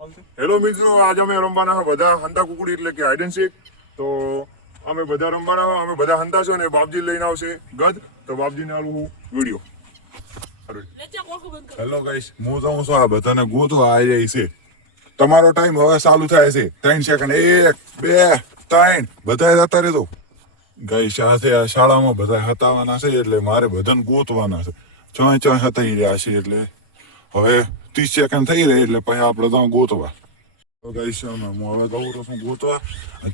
Hello મિત્રો, આજે અમે રમવાના બધા હંતા કુકડી એટલે કે હાઈડ એન્ડ સીક. તો અમે બધા રમવાના, અમે બધા હંતા છો ને બાપજી લઈને આવશે ગદ. તો બાપજીને આલું વિડીયો. હેલો ગાઈસ, હું તો છું આ બધાને ગોતવા આવી છે. તમારો ટાઈમ હવે ચાલુ થાય છે. 3 સેકન્ડ, 1 2 3 બધા જતા રહેતો. ગાઈસ સાથે આ શાળામાં બધા હતાવાના છે એટલે મારે બધાને ગોતવાના છે. ચોય હતાઈ રહ્યા છે એટલે હવે 30 સેકન્ડ થઈ રહી એટલે પછી આપણે તો ગોતવા. તો ગાઈસ હું હવે કહું તો શું ગોતવા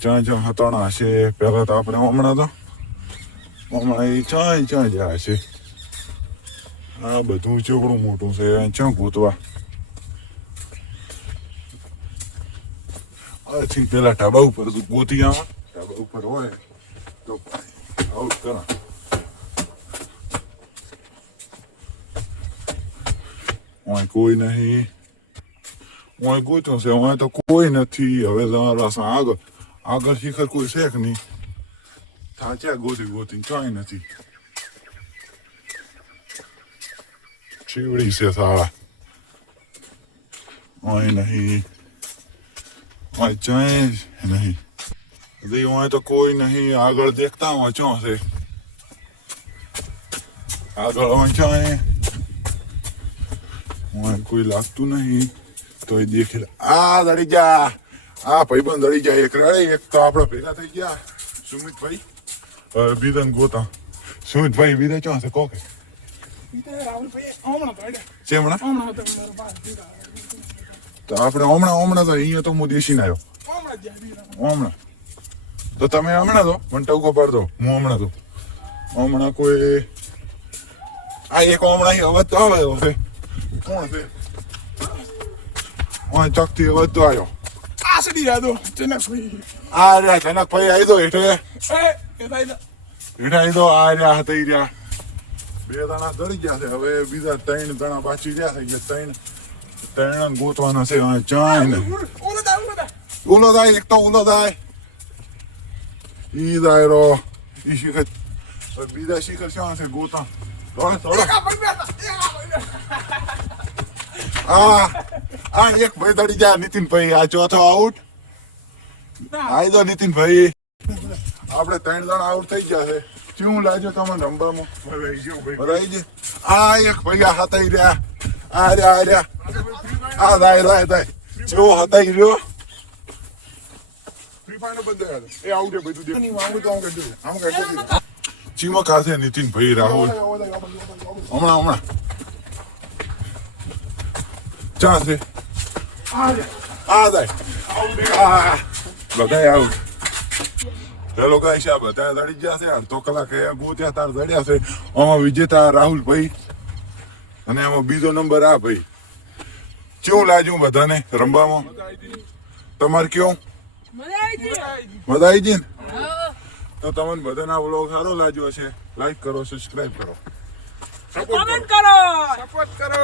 જ્યાં હતાણા હશે. પહેલા તો આપણે હમણાં એ ચાય જ્યાં હશે. આ બધું ચોકડું મોટું છે, ક્યાં ગોતવા. અચ્છી પેલા ઢાબા ઉપર ગોતી આવા. ઢાબા ઉપર હોય તો આઉટ કરા. કોઈ નહીં, હું ગોત્યો છે, હું તો કોઈ નથી. હવે તમારા આગળ શિખર કોઈ છે કે નહીં? થાચ્યા ગોતી ક્યાંય નથી. ચીવડી છે સારા, નહીં ચાય નહીં. હું તો કોઈ નહીં. આગળ દેખતા હું ચો છે આગળ ચાય કોઈ લાગતું નહીં. તો એ દેખે આ દડી જા. આ ભાઈબંધ દડી જાય. એક રડે એક તો આપડે ભેગા થઈ ગયા. સુમિતભાઈ બીજાને ગોતા. સુમિતભાઈ બીજા ચો છે કોકે તો આપણે હમણાં તો અહીંયા તો હું દેશી આવ્યો હમણાં. તો તમે હમણાં તો મને ટવકો પાડતો. હું હમણાં કોઈ આ એક હમણાં અવાજ તો આવે છે. કોણ છે? ચોકથી અવાજ તો આવ્યો. આ સડી રહ્યા જનકભાઈ. આ રહ્યા જનકભાઈ આવી દો હેઠે. હેઠે આવી દો. આ રહ્યા હતા રહ્યા. 2 દાણા દળી ગયા છે. હવે બીજા 3 દાણા બાકી રહ્યા છે. ત્રણ ગોતવાના છે. ચાય ને ઉલો થાય. એક તો ઉલો થાય. ઈ દાયરો ઈ શિખર. બીજા શિખર ક્યાં છે ગોતા? આ એક ભાઈ દડી જાય. નીતિનભાઈ આ ચોથો આઉટ. આઈ દો નીતિનભાઈ. આપણે 3 જણા આઉટ થઈ ગયા છે. શું લાગ્યો તમને રમવામાં? આ એક ભાઈ હતાઈ રહ્યા. આ રહ્યા આ દાય જો હતાઈ રહ્યો. ચીમો ખાશે નીતિનભાઈ રાહુલ. હમણાં ચા છે. બધા આઉટ. હેલો ગાઈસ, આ બધા દડી ગયા છે. અડધો કલાક ગોત્યા તાર દડ્યા છે. આમાં વિજેતા રાહુલભાઈ અને આમાં બીજો નંબર આ ભાઈ. કેવું લાગ્યું બધાને રમવામાં? તમારે કેવું? મજા આવી ગઈ ને? તો તમને બધાને આ વ્લોગ સારો લાગ્યો છે. લાઈક કરો, સબસ્ક્રાઇબ કરો, સપોર્ટ કરો.